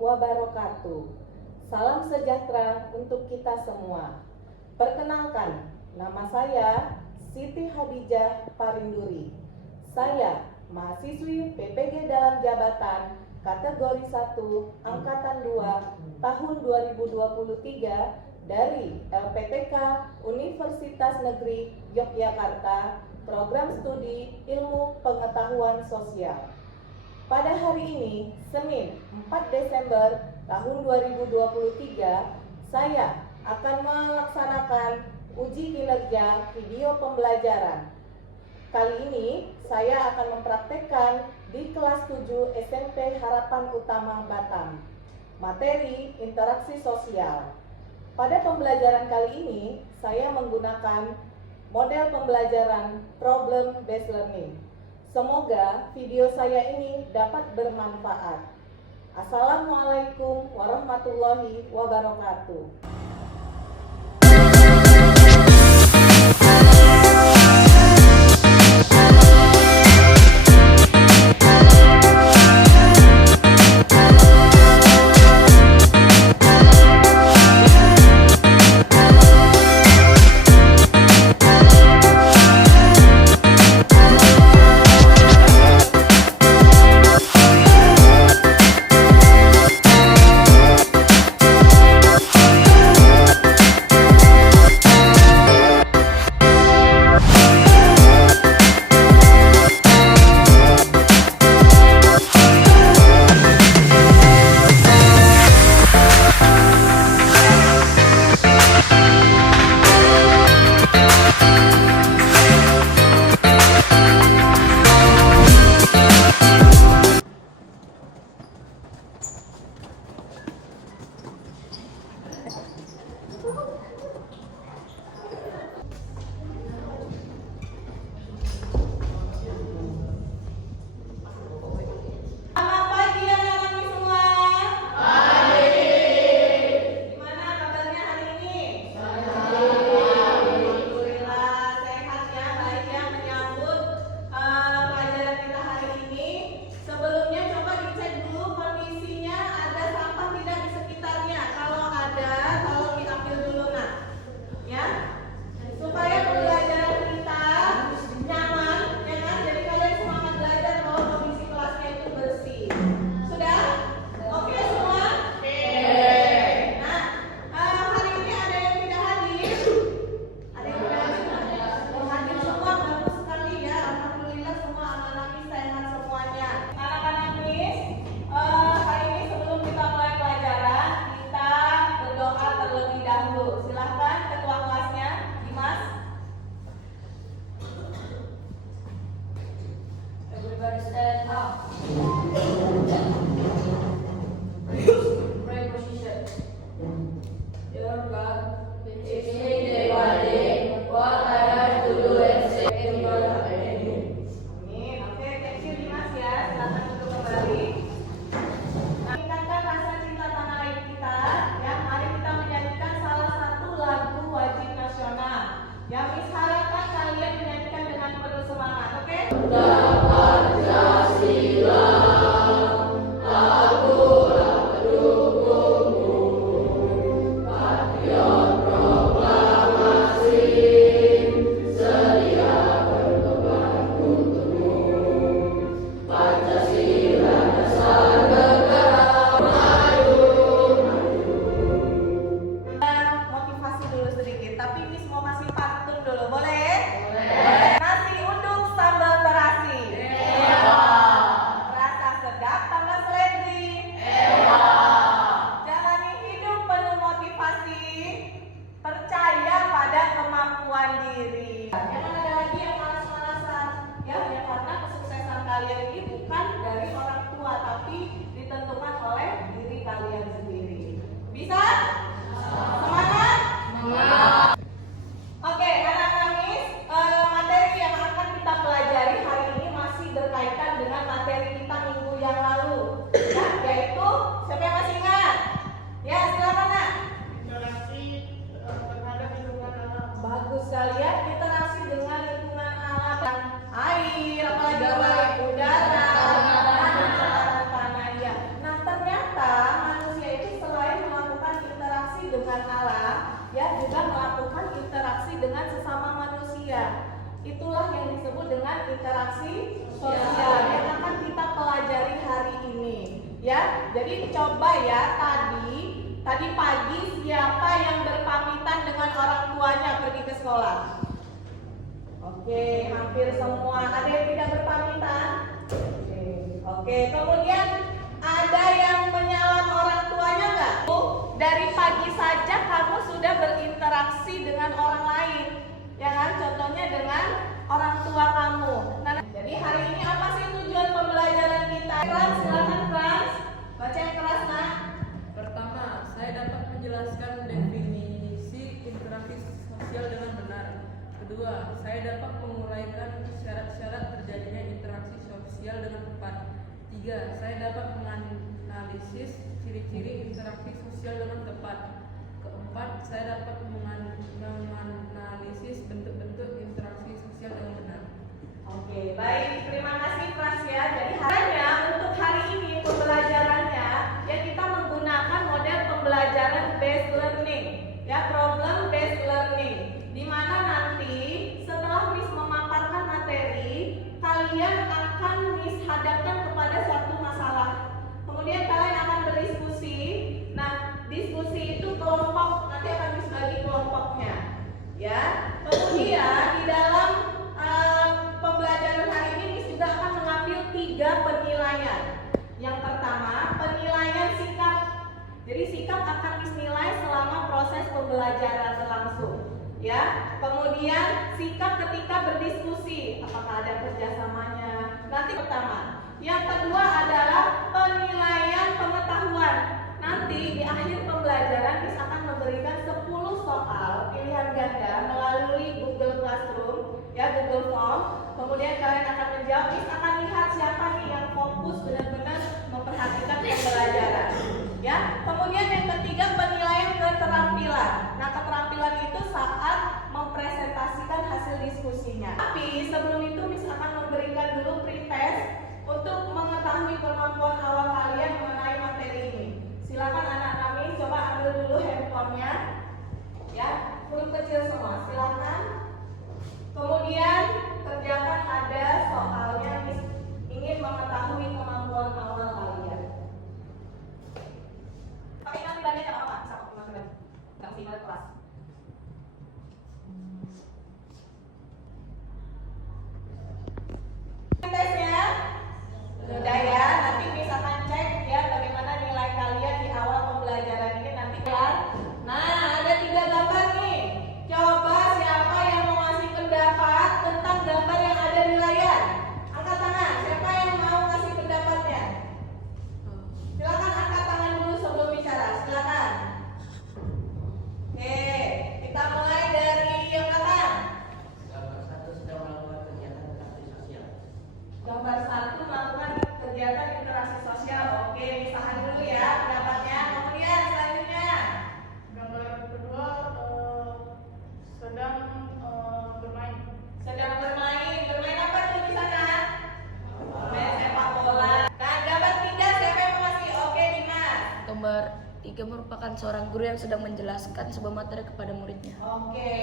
wabarakatuh. Salam sejahtera untuk kita semua. Perkenalkan, nama saya Siti Hadijah Parinduri. Saya mahasiswi PPG dalam jabatan kategori 1 angkatan 2 tahun 2023 dari LPTK Universitas Negeri Yogyakarta, program studi Ilmu Pengetahuan Sosial. Pada hari ini, Senin 4 Desember tahun 2023, saya akan melaksanakan uji kinerja video pembelajaran. Kali ini, saya akan mempraktekkan di kelas 7 SMP Harapan Utama Batam, materi interaksi sosial. Pada pembelajaran kali ini, saya menggunakan model pembelajaran problem based learning. Semoga video saya ini dapat bermanfaat. Assalamualaikum warahmatullahi wabarakatuh. Udara, tanah, ya. Nah ternyata juga melakukan interaksi dengan sesama manusia. Itulah yang disebut dengan interaksi sosial yang akan kita pelajari hari ini. Ya, jadi coba ya tadi pagi siapa yang berpamitan dengan orang tuanya pergi ke sekolah? Oke, hampir semua. Ada yang tidak berpamitan? Oke, kemudian ada yang menyalam orang tuanya nggak? Dari pagi saja kamu sudah berinteraksi dengan orang lain, ya kan? Contohnya dengan orang tua kamu. Nah, jadi hari ini apa sih tujuan pembelajaran kita? Frans, silakan Frans. Baca yang keras, Nak. Pertama, saya dapat menjelaskan definisi interaksi sosial dengan benar. Kedua, saya dapat menguraikan syarat-syarat terjadinya interaksi sosial dengan tepat. Tiga, saya dapat menganalisis ciri-ciri interaksi sosial dengan tepat. Keempat, saya dapat menganalisis bentuk-bentuk interaksi sosial dengan benar. Oke, baik. Terima kasih Frans ya. Jadi hanya untuk hari ini pembelajarannya ya kita menggunakan model pembelajaran based learning, ya problem based learning, di mana nanti setelah Miss memaparkan materi, kalian akan Miss hadapkan kepada suatu masalah. Kemudian kalian akan berdiskusi. Nah, diskusi itu kelompok, nanti akan Miss bagi kelompoknya. Ya. Kemudian di dalam pembelajaran hari ini Miss juga akan mengambil 3 penilaian. Yang pertama, penilaian sikap. Jadi sikap akan Miss nilai selama proses pembelajaran berlangsung. Ya, kemudian sikap ketika berdiskusi, apakah ada kerjasamanya? Nanti pertama. Yang kedua adalah penilaian pengetahuan. Nanti di akhir pembelajaran Miss akan memberikan 10 soal pilihan ganda melalui Google Classroom, ya Google Form. Kemudian kalian akan menjawab. Miss akan lihat siapa nih yang fokus benar-benar memperhatikan pembelajaran. Ya, kemudian yang ketiga penilaian keterampilan. Nah, keterampilan itu saat mempresentasikan hasil diskusinya. Tapi sebelum itu Miss akan memberikan dulu pretest untuk mengetahui kemampuan awal kalian mengenai materi ini. Silakan anak kami coba ambil dulu handphonenya, ya huruf kecil semua. Silakan. Kemudian kerjakan ada soalnya Miss ingin mengetahui kemampuan awal kalian. Pakai nanti tanya sama apa? Sama teman-teman. Nggak tinggal kelas. Tesnya sudah ya. Nanti Miss akan cek ya bagaimana nilai kalian di awal pembelajaran ini nanti kelar. Nah, ada 3 gambar nih. Coba siapa yang mau ngasih pendapat tentang gambar yang ada di layar? Angkat tangan. Siapa yang mau ngasih pendapatnya? Silakan angkat tangan dulu sebelum bicara. Silakan. Oke, kita mulai dari yang belakang. Gambar 1 sedang melakukan kegiatan interaksi sosial. Gambar 1 melakukan kegiatan interaksi sosial. Oke, misalkan dulu ya pendapatnya. Kemudian selanjutnya. Gambar kedua sedang bermain. Sedang bermain. Bermain apa tuh di sana? Main sepak bola. Nah, gambar 3 siapa yang mau ngasih? Oke, Dimas. Gambar 3 merupakan seorang guru yang sedang menjelaskan sebuah materi kepada muridnya. Oke.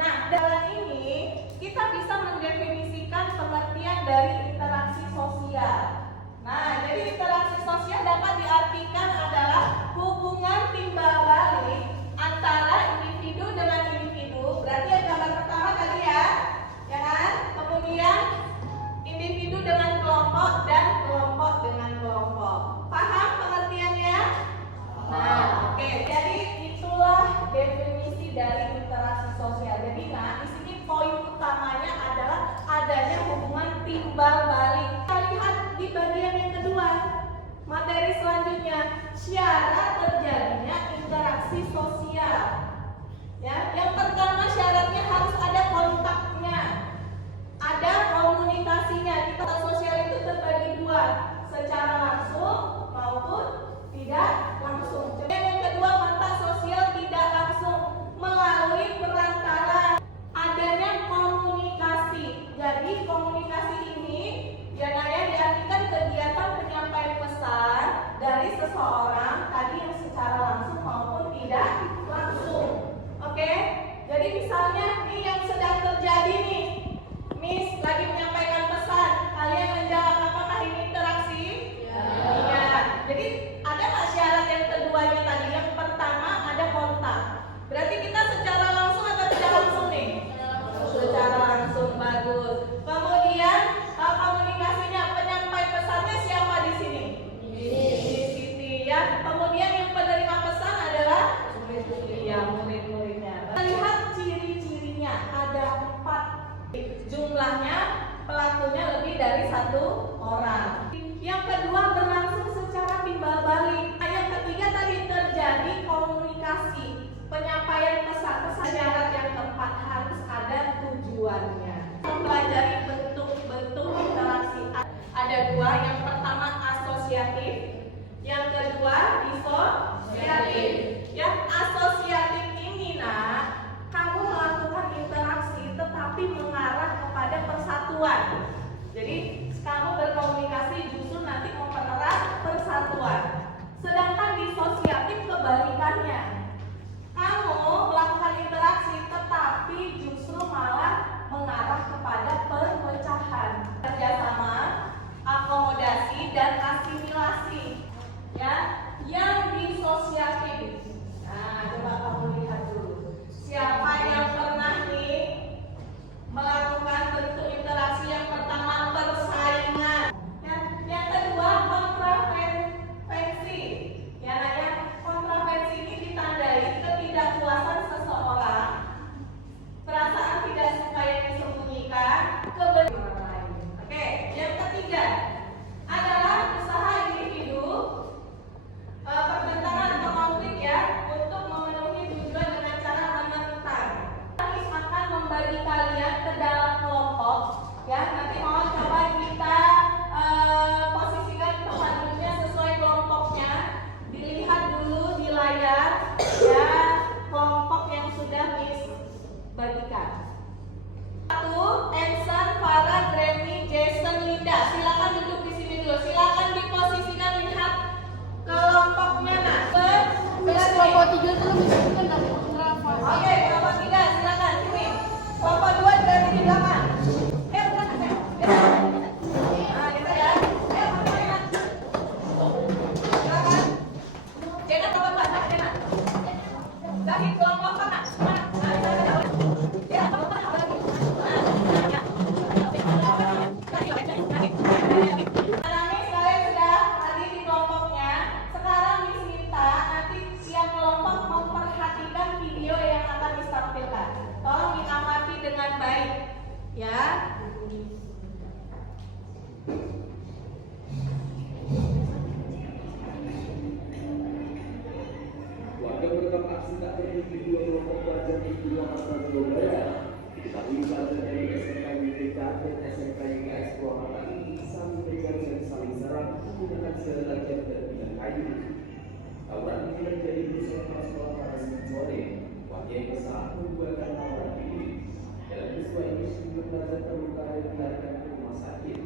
Nah, dalam ini kita bisa mendefinisikan pengertian dari interaksi sosial. Nah, jadi interaksi sosial dapat diartikan adalah hubungan timbal balik antara individu dengan individu. Berarti yang gambar pertama tadi ya kan? Kemudian individu dengan kelompok dan kelompok dengan kelompok. Paham pengertiannya? Nah, oke. Jadi itulah definisi dari interaksi sosial. Jadi nah, di sini poin utamanya adalah adanya hubungan timbal balik. Kita lihat di bagian yang kedua. Materi selanjutnya, syarat terjadinya interaksi sosial. Ya, yang pertama syaratnya harus ada kontaknya. Ada komunikasinya. Kita sosial itu terbagi 2, secara langsung maupun tidak langsung. Yang kedua, kontak sosial tidak langsung melalui perantara adanya komunikasi. Jadi komunikasi ini ya Naya diartikan kegiatan penyampaian pesan dari seseorang tadi yang secara langsung maupun tidak langsung. Oke? satu orang. Yang kedua berlangsung secara timbal balik. Yang ketiga tadi terjadi komunikasi, penyampaian pesan-pesan. Syarat yang keempat harus ada tujuannya. Mempelajari bentuk-bentuk interaksi. Ada dua, yang pertama asosiatif, yang kedua disosiatif. Yang asosiatif ini kamu melakukan interaksi tetapi mengarah kepada persatuan. Jadi kamu berkomunikasi justru nanti mempererat persatuan. Sedangkan disosiatif kebalikannya. Kamu melakukan interaksi tetapi justru malah mengarah kepada perpecahan. Kerjasama, akomodasi, dan asimilasi. Ya, yang disosiatif. Nah, coba kamu lihat dulu. Siapa yang pernah melakukan bentuk interaksi? Yang pertama persaingan. Yang kedua kontravensi. Ya, kontravensi ini ditandai ketidakpuasan seseorang, perasaan tidak suka yang disembunyikan, kebenaran lain. Oke, yang ketiga adalah usaha individu, pertentangan atau konflik ya, untuk memenuhi tujuan dengan cara menentang. Kami akan membagi kalian ke dalam kelompok ya. Nanti mohon coba kita posisikan tempat duduknya sesuai kelompoknya. Dilihat dulu di layar ya kelompok yang sudah bagikan. 1. Ensan, Farah, Grammy, Jason, Linda. Silakan duduk di sini dulu. Silakan diposisikan, lihat kelompoknya. Kelompok 3 dulu disebutkan dari kontravan. Oke, kelompok 3 silakan sini. Kelompok 2 berada di belakang. Bukan. Nah, gitu ya. Silakan. Jangan kelompok 4, jangan. Dari kelompok 4. Tolong diamati dengan baik ya. Warga merekam aksi tak tertib di dua kelompok pelajar di dua Purwakarta, Jawa Barat. Diketahui pelajar dari SMK YTK dan SMK YKS Purwakarta ini saling pegang dan saling serang menggunakan senjata tajam dan bidang kayu. Tawuran ini terjadi di sekolah pada Senin sore. Warga yang kesal membubarkan tawuran ini. Dalam peristiwa ini sejumlah pelajar terluka dan dilarikan ke rumah sakit.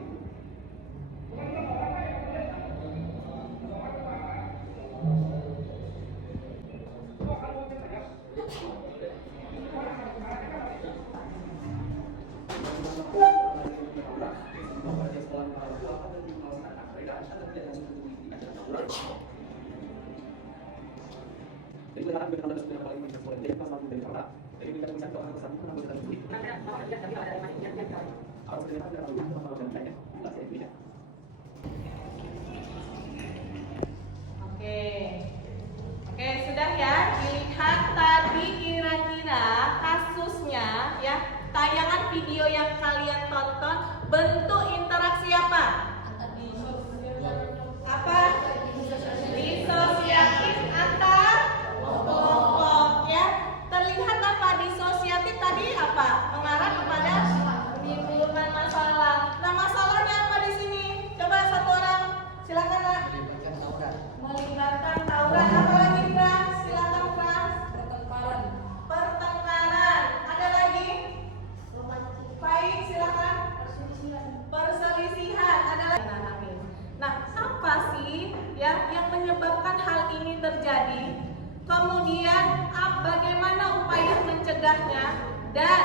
Oke, sudah ya. Dilihat tadi kira-kira kasusnya ya. Tayangan video yang kalian tonton bentuk interaksi apa? Apa? Disosiatif antar kelompok ya. Terlihat apa disosiatif tadi apa? Mengarah kepada menimbulkan masalah. Nah, masalahnya apa di sini? Coba satu orang, silakan lah. Melibatkan tawuran. Apa lagi, Frans? Silakan, Frans. Pertengkaran. Ada lagi? Baik, silakan. Perselisihan. Ada lagi? Nah, apa sih ya yang menyebabkan hal ini terjadi? Kemudian bagaimana upaya mencegahnya dan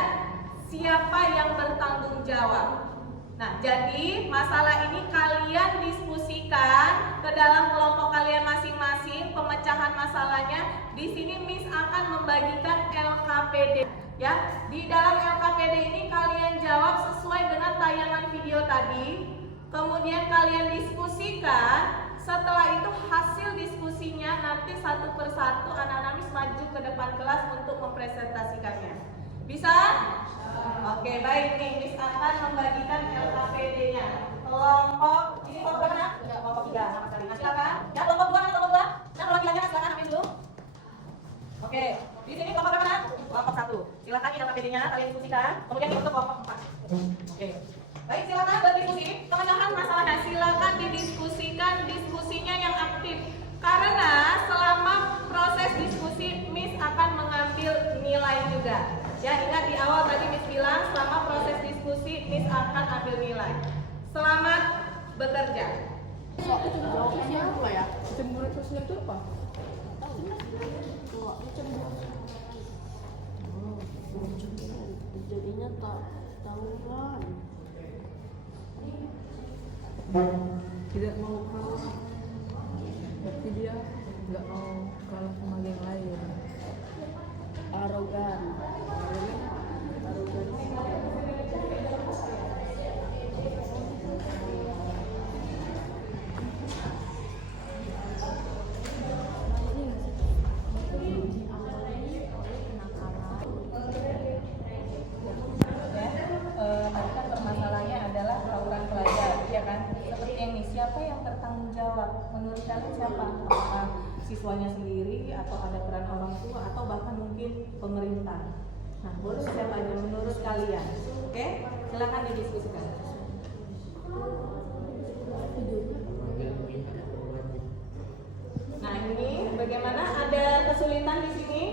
siapa yang bertanggung jawab? Nah, jadi masalah ini kalian diskusikan ke dalam kelompok kalian masing-masing. Pemecahan masalahnya di sini Miss akan membagikan LKPD. Ya, di dalam LKPD ini kalian jawab sesuai dengan tayangan video tadi. Kemudian kalian diskusikan. Setelah itu hasil diskusinya nanti satu persatu anak-anak Miss maju ke depan kelas untuk mempresentasikannya. Bisa? Oke, baik nih. Miss akan membagikan LKPD-nya. kelompok ini kelompok berapa? Kelompok 3 sama sekali. Nah, silakan. Ya, kelompok 2 mana kelompok 2? Nah, perwakilannya silakan ambil dulu. Oke, di sini kelompok berapa? Kelompok 1. Silakan ini APD-nya kalian diskusikan. Kemudian ini untuk kelompok 4. Oke. Baik, silakan berdiskusi. Teman-teman masalahnya silakan didiskusikan diskusinya yang aktif. Karena selama proses diskusi Miss akan mengambil nilai juga. Ya, ingat di awal tadi Miss bilang selama proses diskusi Miss akan ambil nilai. Selamat bekerja. Jawabannya apa ya? Cemburu sosial itu apa? Jadinya tawuran. Tidak mau kalah, berarti dia nggak mau kalah sama yang lain. Arogan. Tadi kan permasalahannya adalah tawuran pelajar, ya kan? Seperti ini, siapa yang bertanggung jawab? Menurut kalian siapa? Apakah siswanya sendiri atau ada peran orang tua atau bahkan mungkin pemerintah? Nah, boleh siapa aja menurut kalian? Oke, silakan didiskusikan. Nah, ini bagaimana? Ada kesulitan di sini?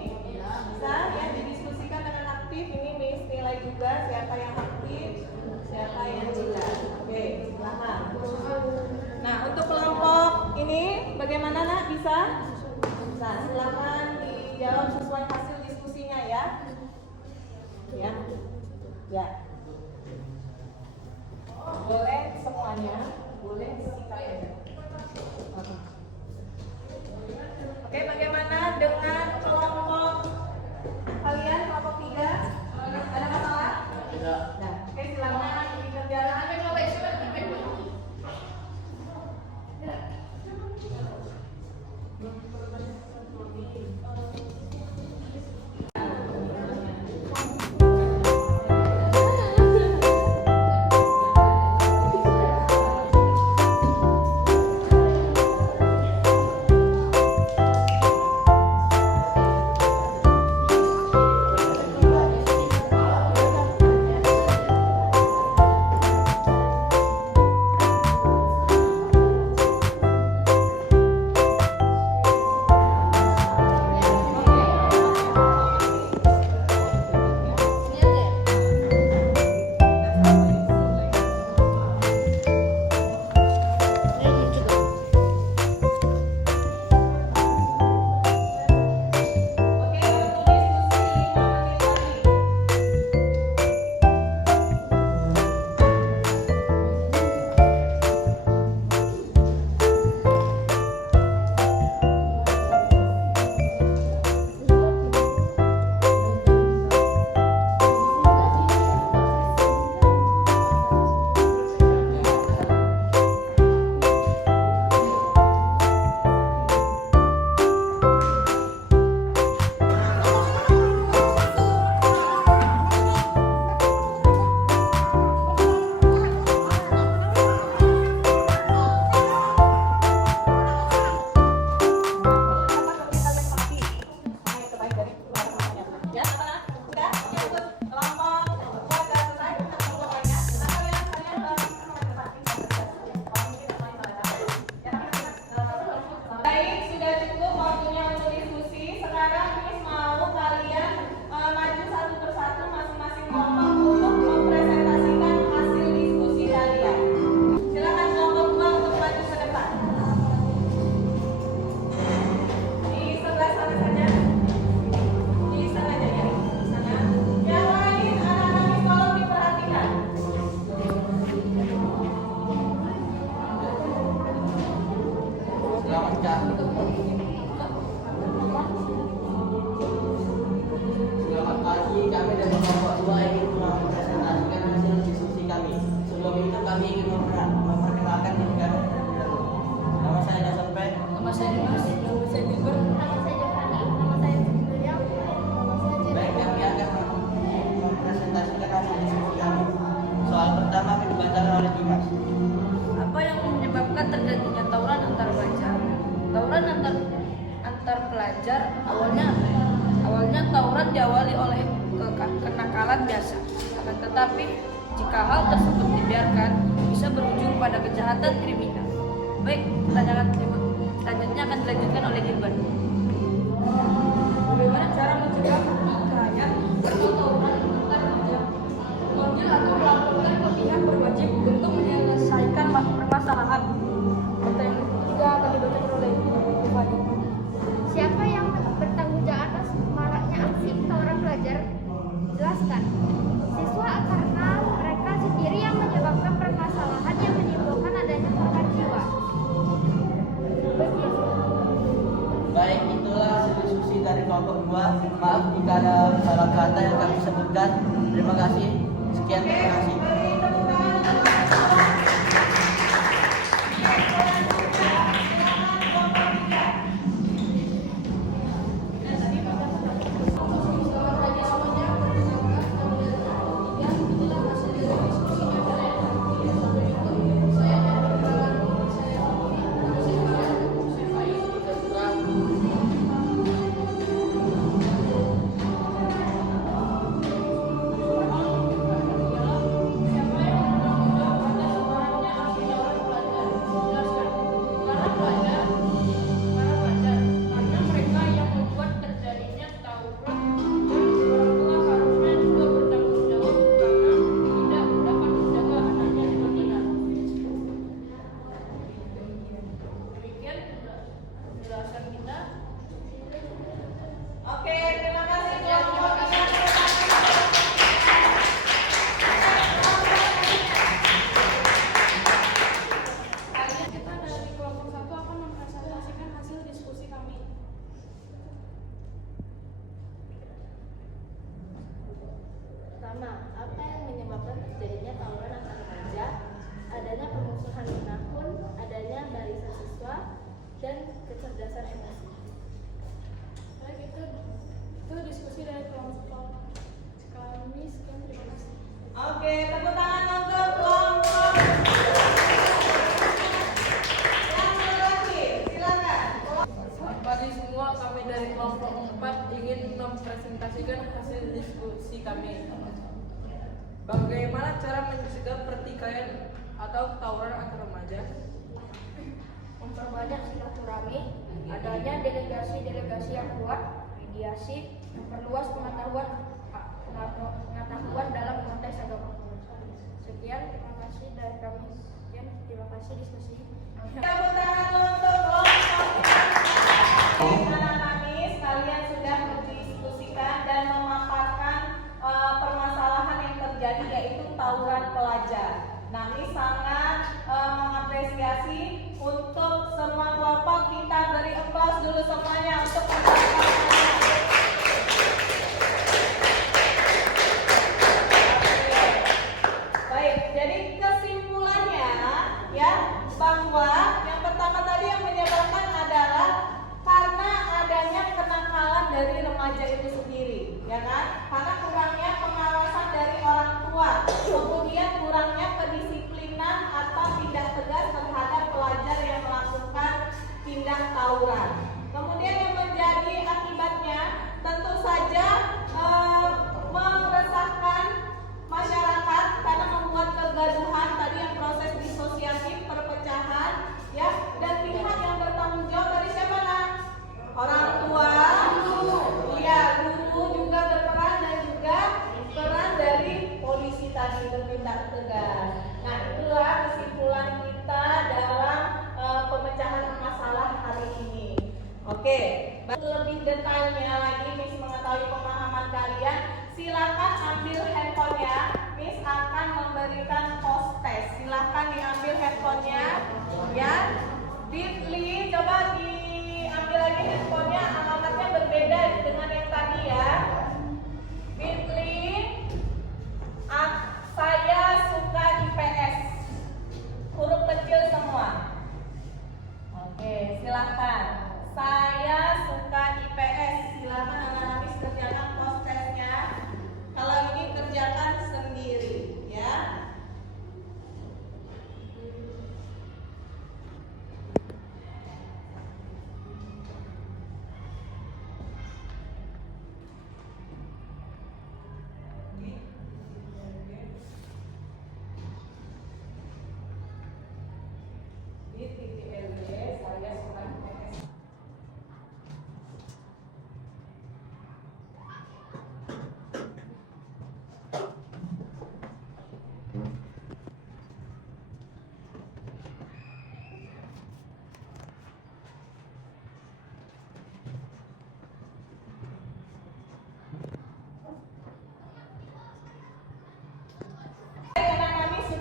Bisa ya didiskusikan dengan aktif. Ini Miss nilai juga siapa yang aktif, siapa yang tidak. Oke, silakan. Nah, untuk kelompok ini bagaimana nak? Bisa? Nah, silakan dijawab sesuai hasil diskusinya ya. Ya. Ya. Boleh semuanya, boleh singkat aja. Oke, bagaimana dengan kelompok kalian, kelompok 3? Ada masalah? Tidak. Nah, oke, silakan dikerjakan. kenakalan biasa. Akan tetapi, jika hal tersebut dibiarkan, bisa berujung pada kejahatan kriminal. Baik, pertanyaan selanjutnya akan dilanjutkan oleh Gilbert. Bagaimana cara mencegah pertikaian atau tawuran antar remaja? Mengambil atau melaporkan ke pihak berwajib untuk menyelesaikan permasalahan. Pertanyaan ketiga akan dibacakan oleh Bupati. Siapa yang bertanggung jawab atas maraknya aksi tawuran pelajar? Jelaskan. Siswa karena mereka sendiri yang menyebabkan permasalahan yang menimbulkan adanya korban jiwa. Begitu. Baik, itulah diskusi dari kelompok 2. Maaf jika ada salah kata yang kami sebutkan. Terima kasih. Sekian, terima kasih. Oke, terima kasih kelompok 3. Kita dari kelompok 1 akan mempresentasikan hasil diskusi kami. Pertama, apa yang menyebabkan terjadinya tawuran antar remaja? Adanya permusuhan menakun, adanya barisan siswa, dan kecerdasan emosi. Baik, itu diskusi dari kelompok kami. Sekian, terima kasih. Oke, tepuk tangan untuk kelompok yang terakhir. Silakan. Selamat pagi semua, kami dari kelompok 4 ingin mempresentasikan hasil diskusi kami. Bagaimana cara mencegah pertikaian atau tawuran antar remaja? Memperbanyak silaturahmi, adanya delegasi-delegasi yang kuat, mediasi, memperluas pengetahuan dalam konteks agama. Sekian, terima kasih dari kami. Sekian, terima kasih diskusi. Tepuk tangan untuk kelompok. Anak-anak Miss, kalian sudah mendiskusikan dan memaparkan permasalahan yang terjadi, yaitu tawuran pelajar. Nah, Miss sangat mengapresiasi untuk semua kelompok. Kita beri aplaus dulu semuanya untuk permasalahannya. Baik, jadi kesimpulannya ya, bahwa yang pertama tadi yang menyebabkan adalah karena adanya kenakalan dari remaja itu sendiri, ya kan? Karena kurangnya pengawasan dari orang tua, kemudian kurangnya kedisiplinan atau tindak tegas terhadap pelajar yang melakukan tindak tawuran. Kemudian yang menjadi akibatnya tentu saja meresahkan masyarakat karena membuat kegaduhan tadi, yang proses disosiatif, perpecahan, ya, dan pihak yang bertanggung jawab dari siapa, nak? Orang tua, ya, guru juga berperan, dan juga peran dari polisi tadi bertindak tegas. Nah, itulah kesimpulan kita dalam pemecahan masalah hari ini. Oke, lebih detailnya lagi Miss mengetahui pemahaman kalian, silakan ambil handphonenya. Miss akan memberikan post test. Silakan diambil handphonenya, ya. Bitly, coba diambil lagi handphonenya, alamatnya berbeda dengan yang tadi ya. Bitly, saya suka IPS, huruf kecil semua. Oke, silakan. Saya suka IPS. Silakan anak-anak Miss kerjakan post testnya. Kalau ini kerjakan sendiri, ya.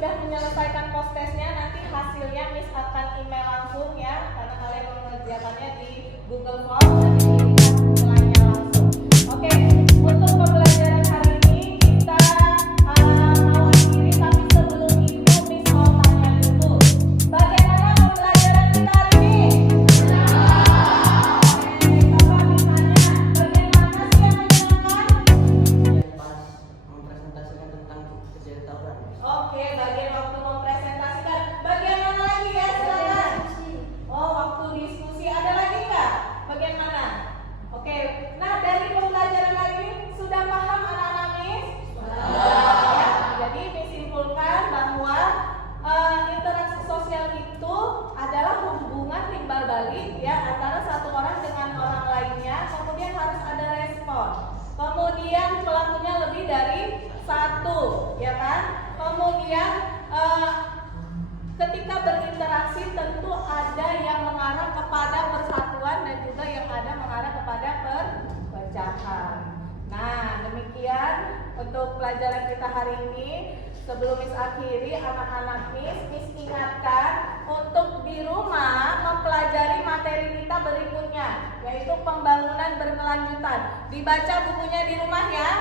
sudah menyelesaikan post testnya, nanti hasilnya Miss akan email langsung ya, karena kalian mengerjakannya di Google Form, nanti diberikan nilainya langsung. Oke, untuk pembelajaran hari ini kita mau akhiri, tapi sebelum itu Miss mau tanya dulu, bagaimana pembelajaran kita hari ini? Coba Miss tanya, bagaimana sih yang menyenangkan? Yang pas mempresentasikan tentang kejadian tawuran. Oke, bagian waktu mempresentasikan. Bagian mana lagi ya, silakan. Oh, waktu diskusi. Ada lagi nggak? Bagian mana? Oke. Nah, dari pembelajaran hari ini sudah paham anak-anak Miss? Ya. Jadi disimpulkan bahwa interaksi sosial itu adalah hubungan timbal balik ya antara satu orang dengan orang lainnya. Kemudian harus ada respon. Kemudian pelakunya lebih dari satu, ya kan? Kemudian ketika berinteraksi tentu ada yang mengarah kepada persatuan dan juga yang ada mengarah kepada perpecahan. Nah, demikian untuk pelajaran kita hari ini. Sebelum Miss akhiri, anak-anak Miss ingatkan untuk di rumah mempelajari materi kita berikutnya, yaitu pembangunan berkelanjutan. Dibaca bukunya di rumah ya,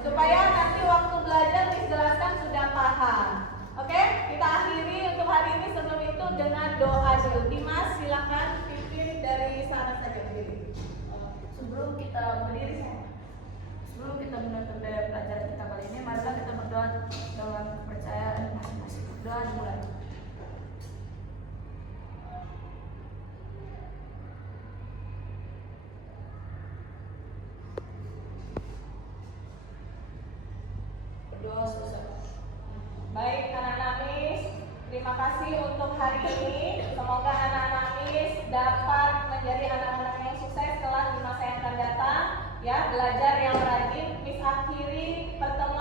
supaya nanti waktu belajar Miss jelaskan sudah paham. Oke, kita akhiri untuk hari ini. Sebelum itu dengan doa dulu. Dimas, silakan pimpin dari sana saja berdiri. Sebelum kita menutup dari pelajaran kita kali ini, mari kita berdoa dengan kepercayaan masing-masing. Doa dimulai. Berdoa selesai. Baik anak-anak Miss, terima kasih untuk hari ini. Semoga anak-anak Miss dapat menjadi anak-anak yang sukses kelak di masa yang akan datang. Ya, belajar yang rajin. Miss akhiri pertemuan